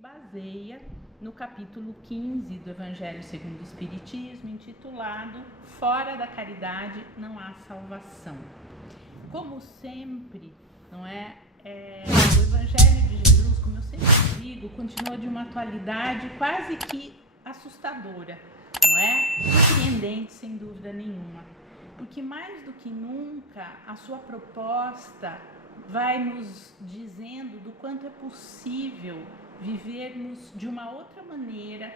baseia no capítulo 15 do Evangelho segundo o Espiritismo, intitulado Fora da Caridade não há salvação. Como sempre, não é? O Evangelho de Jesus, como eu sempre digo, continua de uma atualidade quase que assustadora, não é? Surpreendente, sem dúvida nenhuma, porque mais do que nunca a sua proposta vai nos dizendo do quanto é possível vivermos de uma outra maneira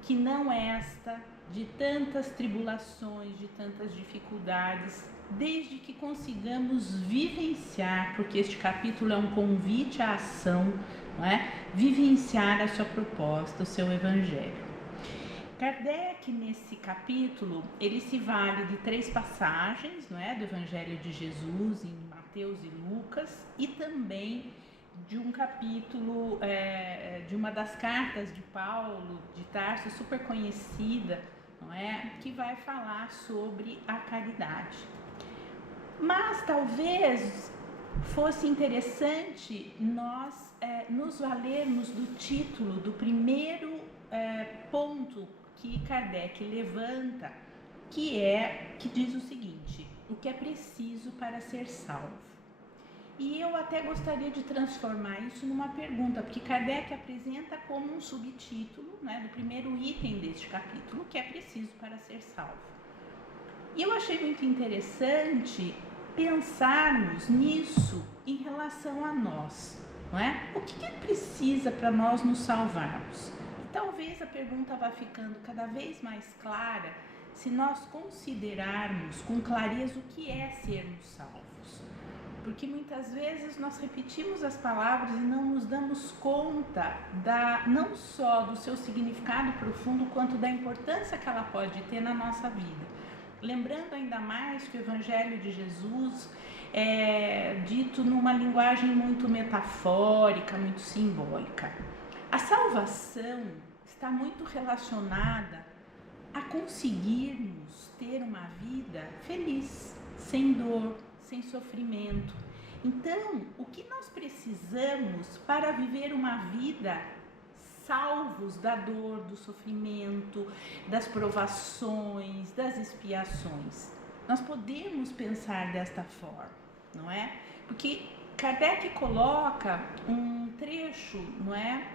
que não esta, de tantas tribulações, de tantas dificuldades, desde que consigamos vivenciar, porque este capítulo é um convite à ação, não é? Vivenciar a sua proposta, o seu evangelho. Kardec, nesse capítulo, ele se vale de 3 passagens, não é, do Evangelho de Jesus em Mateus e Lucas, e também de um capítulo, de uma das cartas de Paulo de Tarso, super conhecida, não é, que vai falar sobre a caridade. Mas talvez fosse interessante nós nos valermos do título do primeiro ponto que Kardec levanta, que diz o seguinte: o que é preciso para ser salvo. E eu até gostaria de transformar isso numa pergunta, porque Kardec apresenta como um subtítulo, né, do primeiro item deste capítulo, o que é preciso para ser salvo. E eu achei muito interessante pensarmos nisso em relação a nós, não é? O que precisa para nós nos salvarmos? Talvez a pergunta vá ficando cada vez mais clara se nós considerarmos com clareza o que é sermos salvos. Porque muitas vezes nós repetimos as palavras e não nos damos conta não só do seu significado profundo, quanto da importância que ela pode ter na nossa vida. Lembrando ainda mais que o Evangelho de Jesus é dito numa linguagem muito metafórica, muito simbólica. A salvação está muito relacionada a conseguirmos ter uma vida feliz, sem dor, sem sofrimento. Então, o que nós precisamos para viver uma vida salvos da dor, do sofrimento, das provações, das expiações? Nós podemos pensar desta forma, não é? Porque Kardec coloca um trecho, não é,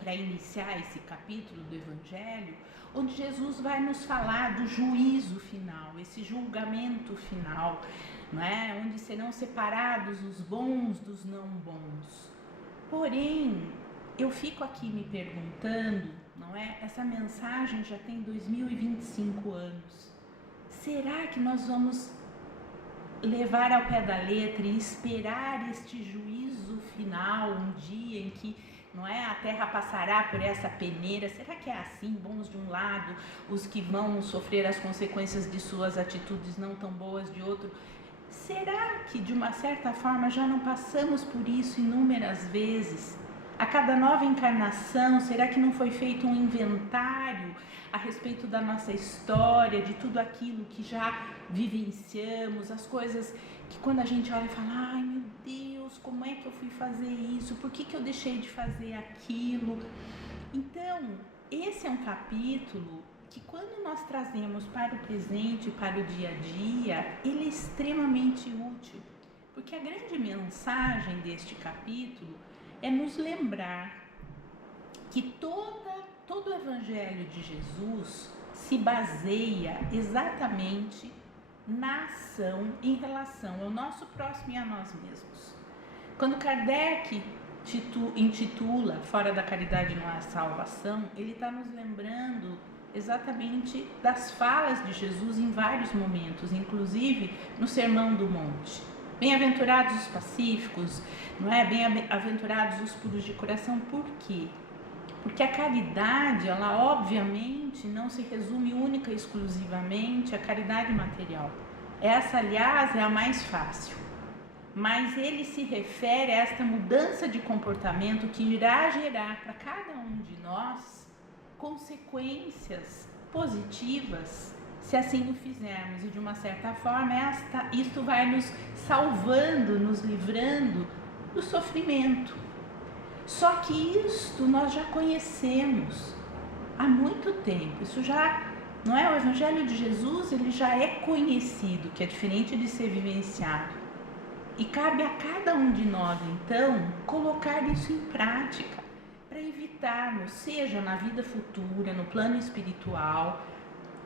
para iniciar esse capítulo do Evangelho, onde Jesus vai nos falar do juízo final, esse julgamento final, não é? Onde serão separados os bons dos não bons. Porém, eu fico aqui me perguntando, não é? Essa mensagem já tem 2025 anos. Será que nós vamos levar ao pé da letra e esperar este juízo final, um dia em que, não é, a terra passará por essa peneira? Será que é assim, bons de um lado, os que vão sofrer as consequências de suas atitudes não tão boas de outro? Será que de uma certa forma já não passamos por isso inúmeras vezes? A cada nova encarnação, será que não foi feito um inventário a respeito da nossa história, de tudo aquilo que já vivenciamos, as coisas que quando a gente olha e fala, ai meu Deus, como é que eu fui fazer isso? Por que eu deixei de fazer aquilo? Então, esse é um capítulo que quando nós trazemos para o presente, para o dia a dia, ele é extremamente útil. Porque a grande mensagem deste capítulo é nos lembrar que todo o Evangelho de Jesus se baseia exatamente na ação em relação ao nosso próximo e a nós mesmos. Quando Kardec intitula Fora da Caridade não há salvação, ele está nos lembrando exatamente das falas de Jesus em vários momentos, inclusive no Sermão do Monte. Bem-aventurados os pacíficos, não é? Bem-aventurados os puros de coração. Por quê? Porque a caridade, ela obviamente não se resume única e exclusivamente à caridade material. Essa, aliás, é a mais fácil. Mas ele se refere a esta mudança de comportamento que irá gerar para cada um de nós consequências positivas, se assim o fizermos. E de uma certa forma, isto vai nos salvando, nos livrando do sofrimento. Só que isto nós já conhecemos há muito tempo. Isso já, não é? O Evangelho de Jesus, ele já é conhecido, que é diferente de ser vivenciado. E cabe a cada um de nós, então, colocar isso em prática, para evitarmos, seja na vida futura, no plano espiritual,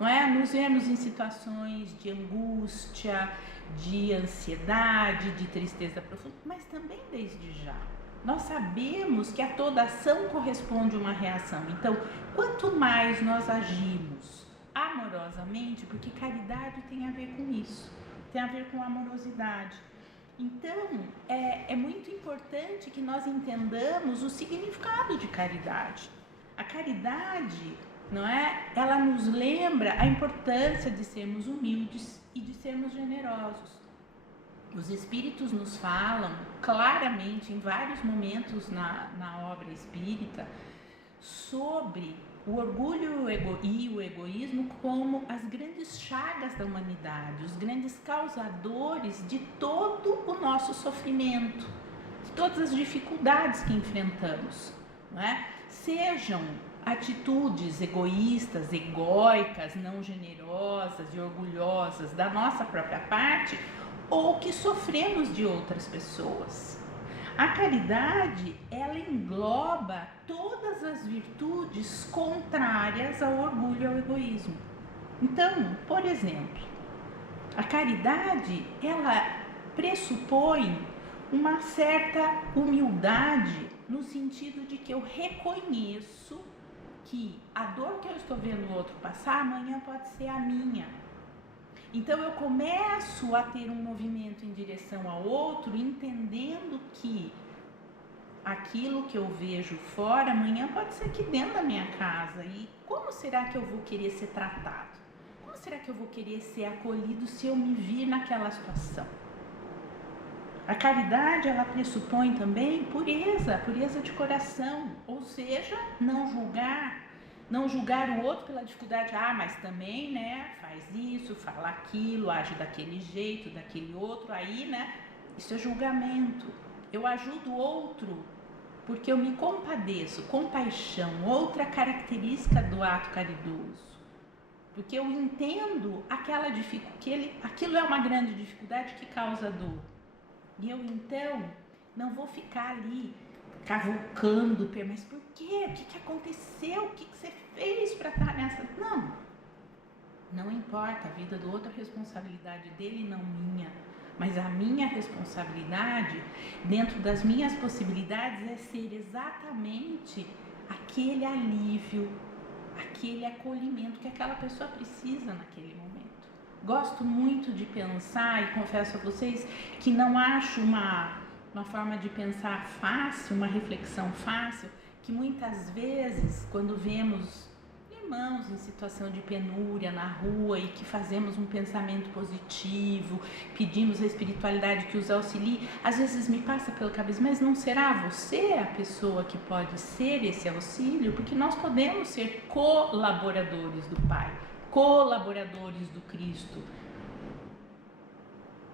não é? Nos vemos em situações de angústia, de ansiedade, de tristeza profunda, mas também desde já. Nós sabemos que a toda ação corresponde uma reação. Então, quanto mais nós agimos amorosamente, porque caridade tem a ver com isso, tem a ver com amorosidade. Então, é muito importante que nós entendamos o significado de caridade. A caridade, não é? Ela nos lembra a importância de sermos humildes e de sermos generosos. Os Espíritos nos falam claramente, em vários momentos na obra espírita, sobre o orgulho e o egoísmo como as grandes chagas da humanidade, os grandes causadores de todo o nosso sofrimento, de todas as dificuldades que enfrentamos, não é? Sejam atitudes egoístas, egóicas, não generosas e orgulhosas da nossa própria parte, ou que sofremos de outras pessoas. A caridade, ela engloba todas as virtudes contrárias ao orgulho e ao egoísmo. Então, por exemplo, a caridade, ela pressupõe uma certa humildade no sentido de que eu reconheço que a dor que eu estou vendo o outro passar, amanhã pode ser a minha. Então eu começo a ter um movimento em direção ao outro, entendendo que aquilo que eu vejo fora, amanhã pode ser aqui dentro da minha casa. E como será que eu vou querer ser tratado? Como será que eu vou querer ser acolhido se eu me vir naquela situação? A caridade, ela pressupõe também pureza de coração, ou seja, não julgar o outro pela dificuldade, mas também, né, faz isso, fala aquilo, age daquele jeito, daquele outro, aí, né, isso é julgamento. Eu ajudo o outro porque eu me compadeço, compaixão, outra característica do ato caridoso. Porque eu entendo aquela dificuldade, aquilo é uma grande dificuldade que causa dor. E eu, então, não vou ficar ali cavucando, mas por quê? O que aconteceu? O que você fez para estar nessa? Não importa, a vida do outro é responsabilidade dele, não minha. Mas a minha responsabilidade, dentro das minhas possibilidades, é ser exatamente aquele alívio, aquele acolhimento que aquela pessoa precisa naquele momento. Gosto muito de pensar, e confesso a vocês que não acho uma forma de pensar fácil, uma reflexão fácil, que muitas vezes, quando vemos irmãos em situação de penúria na rua e que fazemos um pensamento positivo, pedimos a espiritualidade que os auxilie, às vezes me passa pela cabeça, mas não será você a pessoa que pode ser esse auxílio? Porque nós podemos ser colaboradores do Pai, colaboradores do Cristo.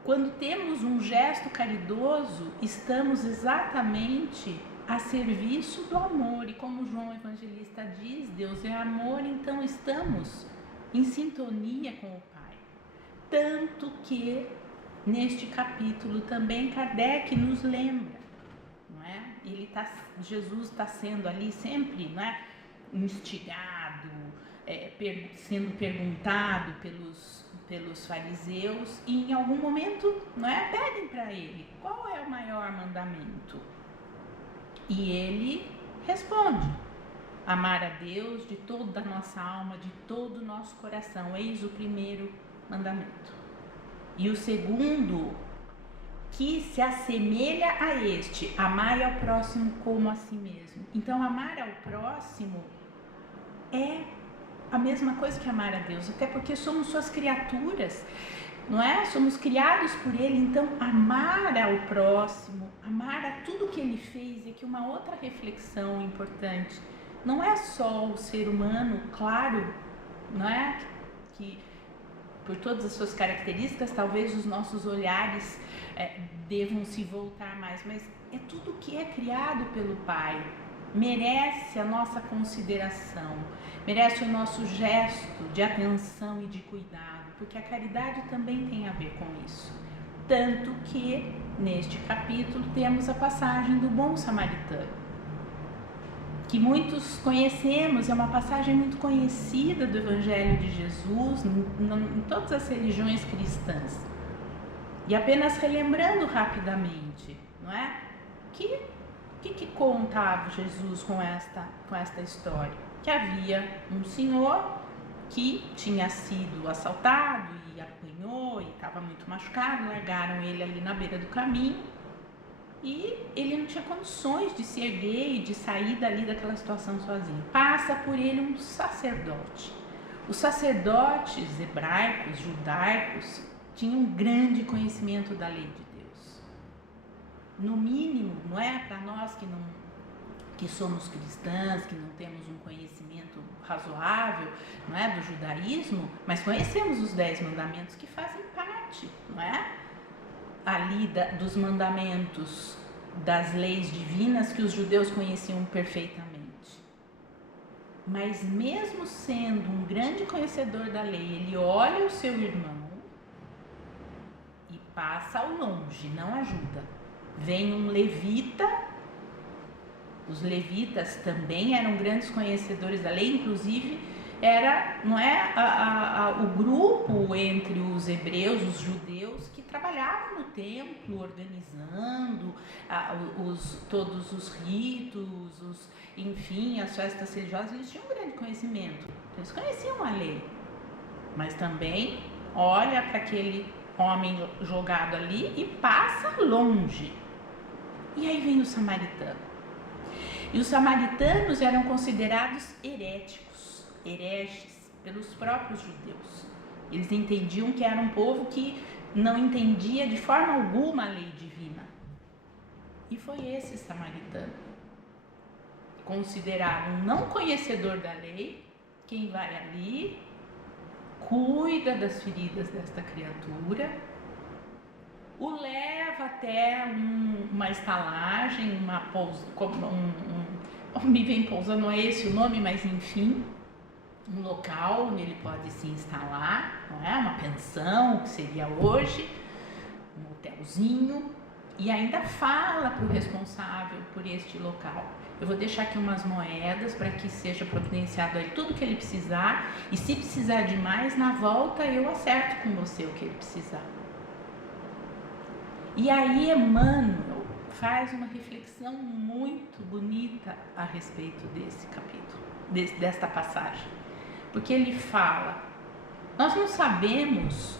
Quando temos um gesto caridoso, estamos exatamente a serviço do amor. E como João Evangelista diz, Deus é amor, então estamos em sintonia com o Pai. Tanto que, neste capítulo, também Kardec nos lembra, não é? Jesus está sendo ali sempre, não é, instigado, sendo perguntado pelos fariseus, e em algum momento, não é, pedem para ele qual é o maior mandamento. E ele responde: amar a Deus de toda a nossa alma, de todo o nosso coração. Eis o primeiro mandamento. E o segundo, que se assemelha a este: amai ao próximo como a si mesmo. Então, amar ao próximo é a mesma coisa que amar a Deus, até porque somos suas criaturas, não é? Somos criados por Ele, então amar ao próximo, amar a tudo que Ele fez. E aqui uma outra reflexão importante, não é só o ser humano, claro, não é? Que por todas as suas características, talvez os nossos olhares devam se voltar mais, mas é tudo que é criado pelo Pai, merece a nossa consideração, merece o nosso gesto de atenção e de cuidado, porque a caridade também tem a ver com isso. Tanto que neste capítulo temos a passagem do bom samaritano, que muitos conhecemos, é uma passagem muito conhecida do Evangelho de Jesus em todas as religiões cristãs. E apenas relembrando rapidamente, não é? Que contava Jesus com esta história? Que havia um senhor que tinha sido assaltado e apanhou e estava muito machucado, largaram ele ali na beira do caminho e ele não tinha condições de se erguer e de sair dali daquela situação sozinho. Passa por ele um sacerdote. Os sacerdotes hebraicos, judaicos, tinham um grande conhecimento da lei de Deus. No mínimo, não é para nós que somos cristãs, que não temos um conhecimento razoável, não é, do judaísmo, mas conhecemos os 10 mandamentos que fazem parte, não é, ali dos mandamentos, das leis divinas que os judeus conheciam perfeitamente. Mas mesmo sendo um grande conhecedor da lei, ele olha o seu irmão e passa ao longe, não ajuda. Vem um levita. Os levitas também eram grandes conhecedores da lei, inclusive era, não é, o grupo entre os hebreus, os judeus, que trabalhavam no templo, organizando todos os ritos, enfim, as festas religiosas. Eles tinham um grande conhecimento, eles conheciam a lei, mas também olha para aquele homem jogado ali e passa longe. E aí vem o samaritano. E os samaritanos eram considerados hereges pelos próprios judeus. Eles entendiam que era um povo que não entendia de forma alguma a lei divina. E foi esse samaritano, considerado um não conhecedor da lei, quem vai ali, cuida das feridas desta criatura, o leva até uma estalagem, uma pousa, me vem pousa, não é esse o nome, mas enfim, um local onde ele pode se instalar, não é? Uma pensão, que seria hoje, um hotelzinho, e ainda fala para o responsável por este local: eu vou deixar aqui umas moedas para que seja providenciado aí tudo que ele precisar, e se precisar de mais, na volta eu acerto com você o que ele precisar. E aí Emmanuel faz uma reflexão muito bonita a respeito desse capítulo, desta passagem. Porque ele fala, nós não sabemos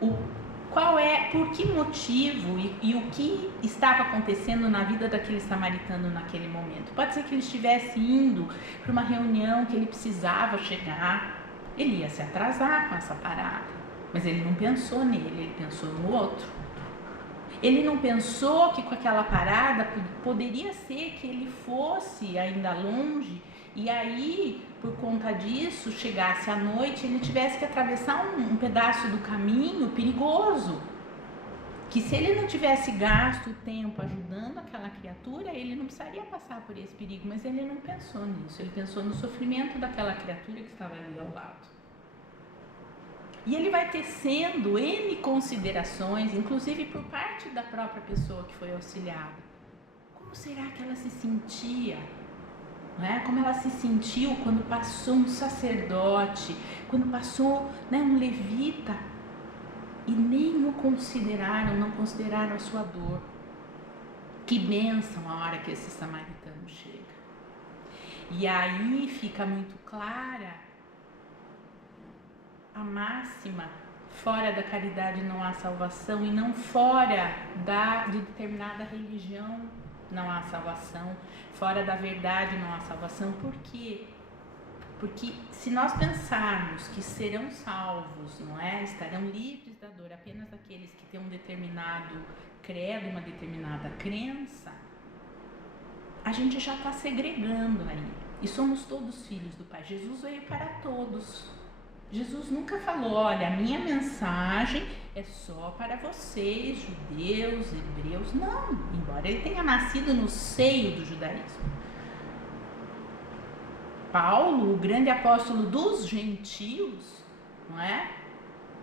por que motivo e o que estava acontecendo na vida daquele samaritano naquele momento. Pode ser que ele estivesse indo para uma reunião que ele precisava chegar, ele ia se atrasar com essa parada, mas ele não pensou nele, ele pensou no outro. Ele não pensou que com aquela parada poderia ser que ele fosse ainda longe e aí, por conta disso, chegasse à noite e ele tivesse que atravessar um pedaço do caminho perigoso. Que se ele não tivesse gasto o tempo ajudando aquela criatura, ele não precisaria passar por esse perigo, mas ele não pensou nisso, ele pensou no sofrimento daquela criatura que estava ali ao lado. E ele vai tecendo N considerações, inclusive por parte da própria pessoa que foi auxiliada. Como será que ela se sentia? Não é? Como ela se sentiu quando passou um sacerdote, quando passou, né, um levita, e nem o consideraram, não consideraram a sua dor. Que bênção a hora que esse samaritano chega. E aí fica muito clara a máxima: fora da caridade não há salvação, e não fora de determinada religião não há salvação, fora da verdade não há salvação. Por quê? Porque se nós pensarmos que serão salvos, não é? Estarão livres da dor apenas aqueles que têm um determinado credo, uma determinada crença, a gente já está segregando aí. E somos todos filhos do Pai. Jesus veio para todos. Jesus nunca falou, olha, a minha mensagem é só para vocês, judeus, hebreus. Não, embora ele tenha nascido no seio do judaísmo. Paulo, o grande apóstolo dos gentios, não é?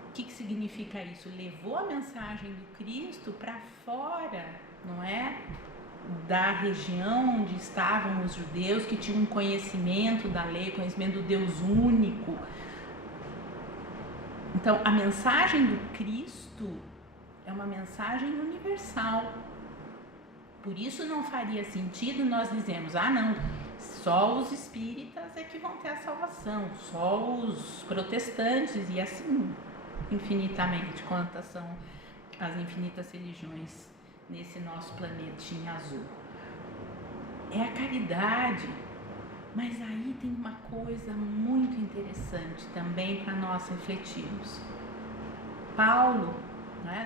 O que significa isso? Levou a mensagem do Cristo para fora, não é? Da região onde estavam os judeus, que tinham um conhecimento da lei, conhecimento do Deus único. Então, a mensagem do Cristo é uma mensagem universal. Por isso não faria sentido nós dizermos, não, só os espíritas é que vão ter a salvação, só os protestantes e assim infinitamente, quantas são as infinitas religiões nesse nosso planetinha azul. É a caridade, mas aí tem uma coisa muito interessante também para nós refletirmos. Paulo,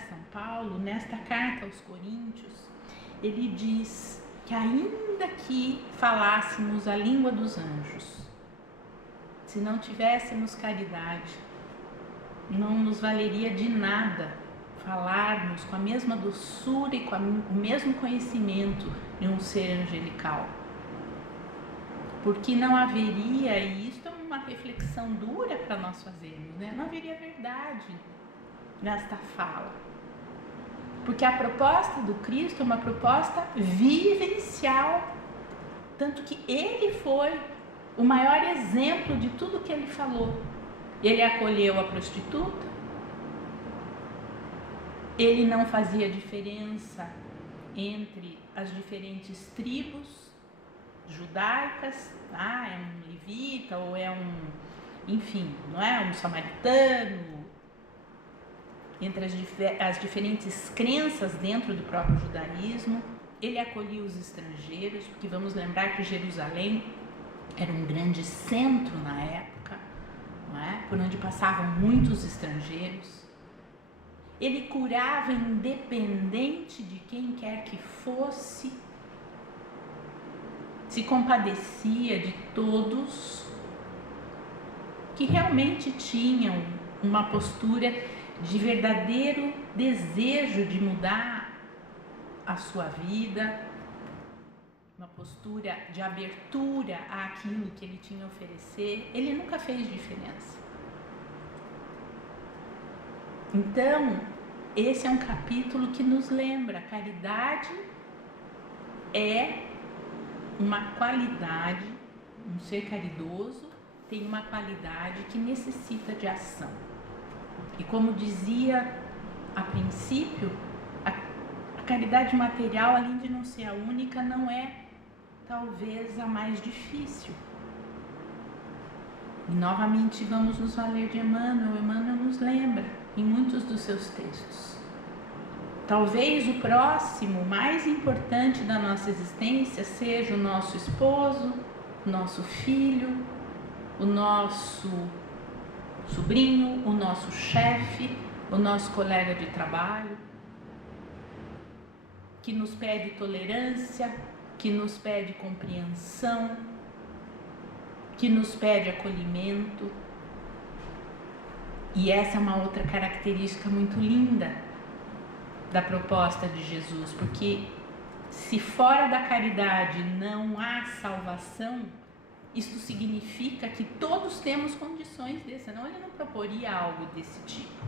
São Paulo, nesta carta aos Coríntios, ele diz que ainda que falássemos a língua dos anjos, se não tivéssemos caridade, não nos valeria de nada falarmos com a mesma doçura e com o mesmo conhecimento de um ser angelical. Porque não haveria, e isto é uma reflexão dura para nós fazermos, né? Não haveria verdade nesta fala. Porque a proposta do Cristo é uma proposta vivencial. Tanto que ele foi o maior exemplo de tudo que ele falou. Ele acolheu a prostituta, ele não fazia diferença entre as diferentes tribos judaicas, é um levita ou é não é um samaritano, entre as diferentes crenças dentro do próprio judaísmo. Ele acolhia os estrangeiros, porque vamos lembrar que Jerusalém era um grande centro na época, não é? Por onde passavam muitos estrangeiros. Ele curava independente de quem quer que fosse, se compadecia de todos que realmente tinham uma postura de verdadeiro desejo de mudar a sua vida, uma postura de abertura àquilo que ele tinha a oferecer. Ele nunca fez diferença. Então, esse é um capítulo que nos lembra, a caridade é uma qualidade, um ser caridoso tem uma qualidade que necessita de ação. E como dizia a princípio, a caridade material, além de não ser a única, não é talvez a mais difícil. E novamente vamos nos valer de Emmanuel. Emmanuel nos lembra em muitos dos seus textos. Talvez o próximo mais importante da nossa existência seja o nosso esposo, o nosso filho, o nosso sobrinho, o nosso chefe, o nosso colega de trabalho, que nos pede tolerância, que nos pede compreensão, que nos pede acolhimento. E essa é uma outra característica muito linda da proposta de Jesus, porque se fora da caridade não há salvação, isto significa que todos temos condições desse, senão ele não proporia algo desse tipo.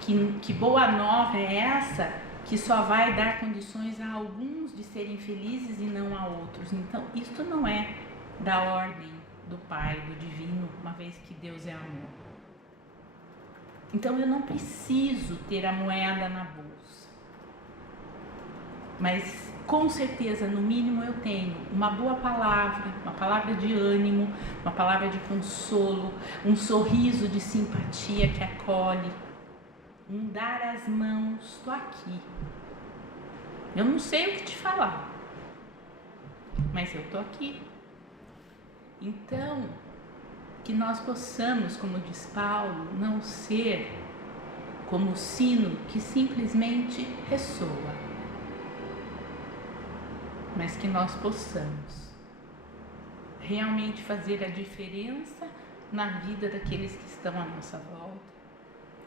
Que boa nova é essa que só vai dar condições a alguns de serem felizes e não a outros? Então, isto não é da ordem do Pai, do Divino, uma vez que Deus é amor. Então, eu não preciso ter a moeda na bolsa, mas com certeza, no mínimo, eu tenho uma boa palavra, uma palavra de ânimo, uma palavra de consolo, um sorriso de simpatia que acolhe, um dar as mãos, estou aqui. Eu não sei o que te falar, mas eu estou aqui. Então, que nós possamos, como diz Paulo, não ser como o sino que simplesmente ressoa, mas que nós possamos realmente fazer a diferença na vida daqueles que estão à nossa volta,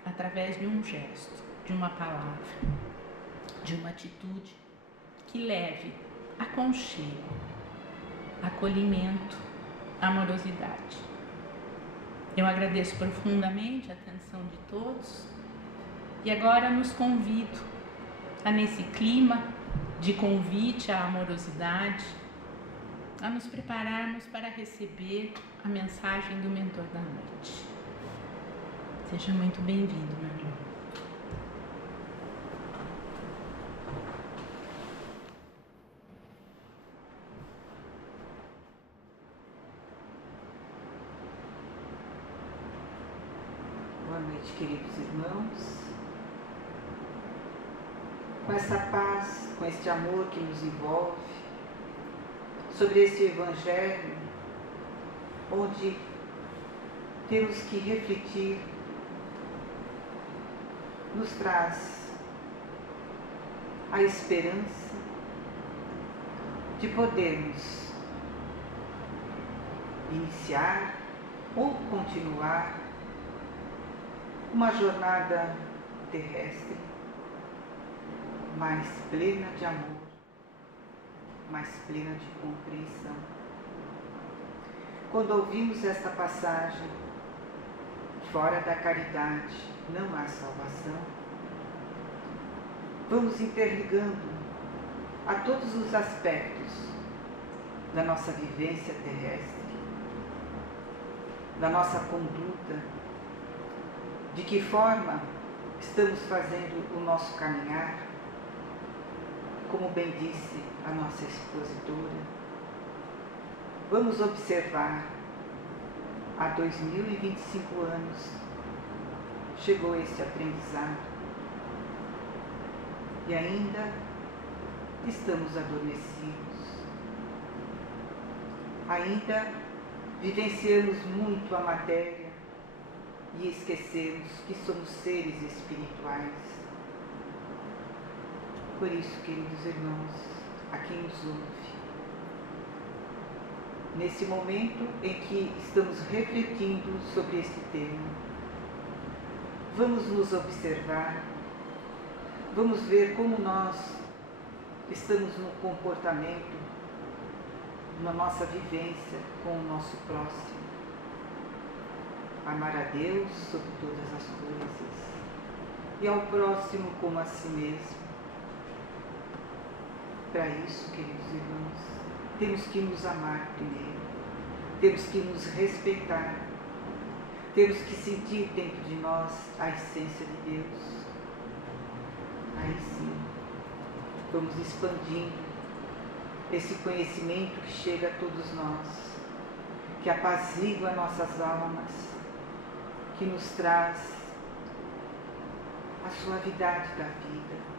através de um gesto, de uma palavra, de uma atitude que leve aconchego, acolhimento, amorosidade. Eu agradeço profundamente a atenção de todos e agora nos convido a, nesse clima de convite à amorosidade, a nos prepararmos para receber a mensagem do mentor da noite. Seja muito bem-vindo, meu irmão. Boa noite, queridos irmãos. Com essa paz, com este amor que nos envolve, sobre este Evangelho, onde temos que refletir, nos traz a esperança de podermos iniciar ou continuar uma jornada terrestre mais plena de amor, mais plena de compreensão. Quando ouvimos esta passagem, fora da caridade não há salvação, vamos interligando a todos os aspectos da nossa vivência terrestre, da nossa conduta, de que forma estamos fazendo o nosso caminhar, como bem disse a nossa expositora. Vamos observar, há 2025 anos chegou este aprendizado e ainda estamos adormecidos, ainda vivenciamos muito a matéria e esquecemos que somos seres espirituais. Por isso, queridos irmãos, a quem nos ouve, nesse momento em que estamos refletindo sobre este tema, vamos nos observar, vamos ver como nós estamos no comportamento, na nossa vivência com o nosso próximo. Amar a Deus sobre todas as coisas e ao próximo como a si mesmo. Para isso, queridos irmãos, temos que nos amar primeiro, temos que nos respeitar, temos que sentir dentro de nós a essência de Deus. Aí sim, vamos expandindo esse conhecimento que chega a todos nós, que apazigua nossas almas, que nos traz a suavidade da vida.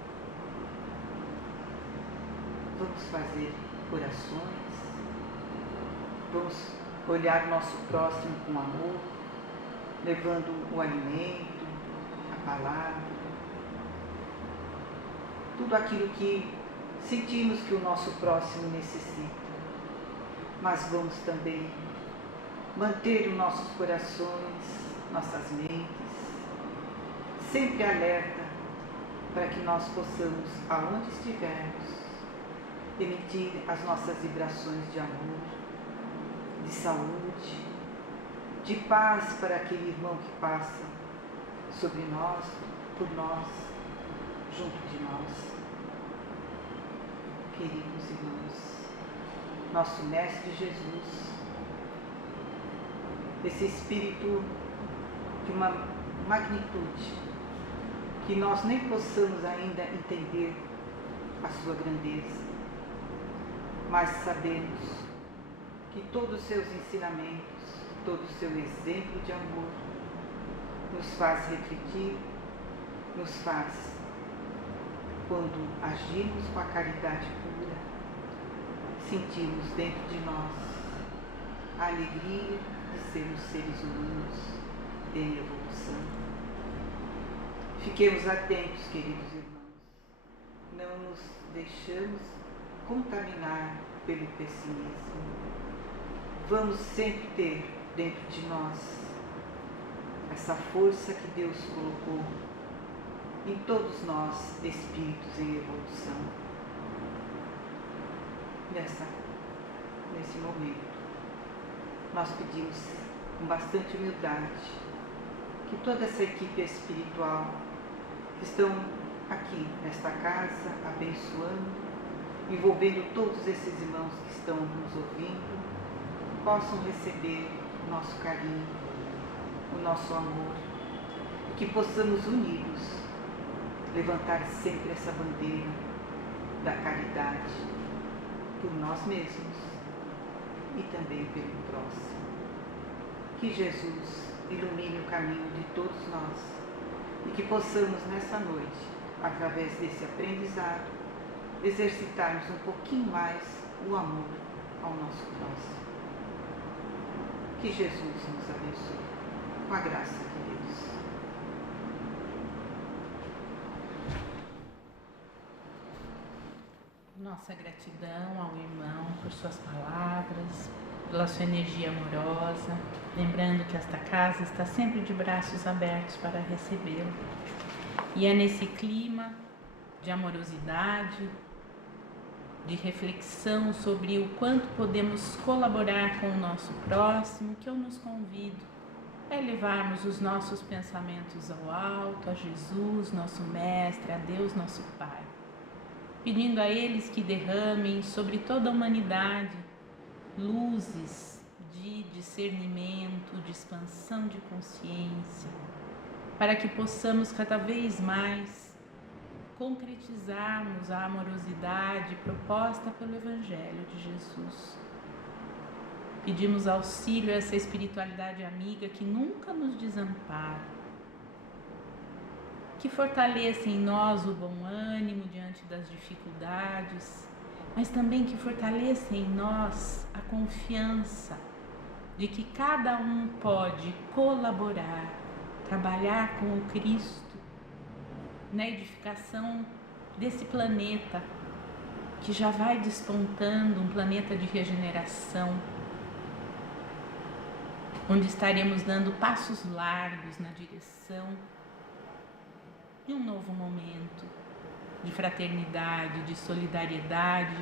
Vamos fazer orações, vamos olhar nosso próximo com amor, levando o alimento, a palavra, tudo aquilo que sentimos que o nosso próximo necessita. Mas vamos também manter os nossos corações, nossas mentes, sempre alerta para que nós possamos, aonde estivermos, emitir as nossas vibrações de amor, de saúde, de paz para aquele irmão que passa sobre nós, por nós, junto de nós. Queridos irmãos, nosso Mestre Jesus, esse Espírito de uma magnitude que nós nem possamos ainda entender a sua grandeza, mas sabemos que todos os seus ensinamentos, todo o seu exemplo de amor nos faz refletir, nos faz, quando agimos com a caridade pura, sentimos dentro de nós a alegria de sermos seres humanos em evolução. Fiquemos atentos, queridos irmãos, não nos deixamos contaminar pelo pessimismo. Vamos sempre ter dentro de nós essa força que Deus colocou em todos nós, espíritos em evolução. Nesse momento, nós pedimos com bastante humildade que toda essa equipe espiritual que estão aqui nesta casa, abençoando, envolvendo todos esses irmãos que estão nos ouvindo, possam receber o nosso carinho, o nosso amor, e que possamos unidos levantar sempre essa bandeira da caridade por nós mesmos e também pelo próximo. Que Jesus ilumine o caminho de todos nós e que possamos nessa noite, através desse aprendizado, exercitarmos um pouquinho mais o amor ao nosso próximo. Que Jesus nos abençoe, com a graça de Deus. Nossa gratidão ao irmão por suas palavras, pela sua energia amorosa, lembrando que esta casa está sempre de braços abertos para recebê-lo. E é nesse clima de amorosidade, de reflexão sobre o quanto podemos colaborar com o nosso próximo, que eu nos convido a elevarmos os nossos pensamentos ao alto, a Jesus, nosso Mestre, a Deus, nosso Pai, pedindo a eles que derramem sobre toda a humanidade luzes de discernimento, de expansão de consciência, para que possamos cada vez mais concretizarmos a amorosidade proposta pelo Evangelho de Jesus. Pedimos auxílio a essa espiritualidade amiga que nunca nos desampara, que fortaleça em nós o bom ânimo diante das dificuldades, mas também que fortaleça em nós a confiança de que cada um pode colaborar, trabalhar com o Cristo na edificação desse planeta que já vai despontando, um planeta de regeneração, onde estaremos dando passos largos na direção de um novo momento de fraternidade, de solidariedade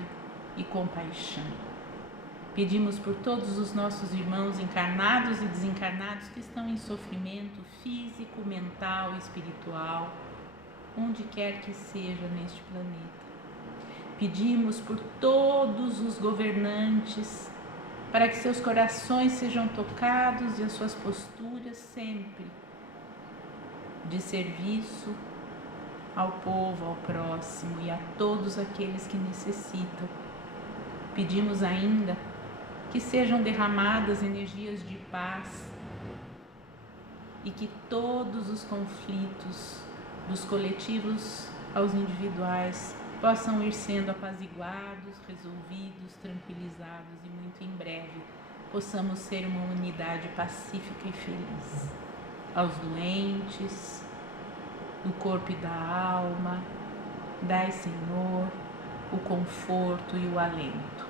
e compaixão. Pedimos por todos os nossos irmãos encarnados e desencarnados que estão em sofrimento físico, mental e espiritual, onde quer que seja neste planeta. Pedimos por todos os governantes, para que seus corações sejam tocados e as suas posturas sempre de serviço ao povo, ao próximo e a todos aqueles que necessitam. Pedimos ainda que sejam derramadas energias de paz e que todos os conflitos, dos coletivos aos individuais, possam ir sendo apaziguados, resolvidos, tranquilizados e muito em breve possamos ser uma unidade pacífica e feliz. Aos doentes, do corpo e da alma, dai, Senhor, o conforto e o alento.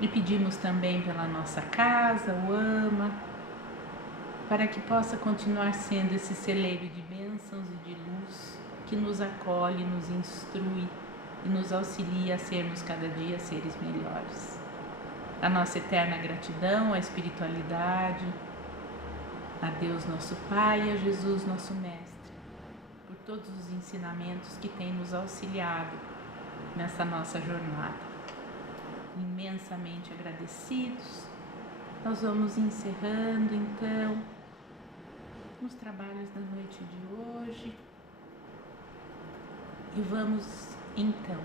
E pedimos também pela nossa casa, o AMA, para que possa continuar sendo esse celeiro de bênçãos e de luz que nos acolhe, nos instrui e nos auxilia a sermos cada dia seres melhores. A nossa eterna gratidão à espiritualidade, a Deus nosso Pai e a Jesus nosso Mestre, por todos os ensinamentos que têm nos auxiliado nessa nossa jornada. Imensamente agradecidos, nós vamos encerrando então os trabalhos da noite de hoje e vamos então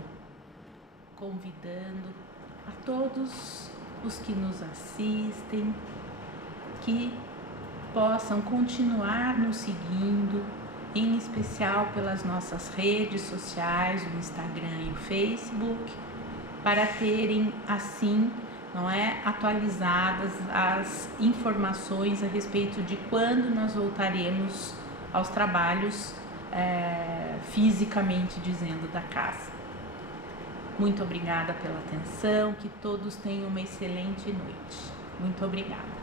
convidando a todos os que nos assistem que possam continuar nos seguindo, em especial pelas nossas redes sociais, o Instagram e o Facebook, para terem assim, atualizadas as informações a respeito de quando nós voltaremos aos trabalhos fisicamente dizendo da casa. Muito obrigada pela atenção, que todos tenham uma excelente noite. Muito obrigada.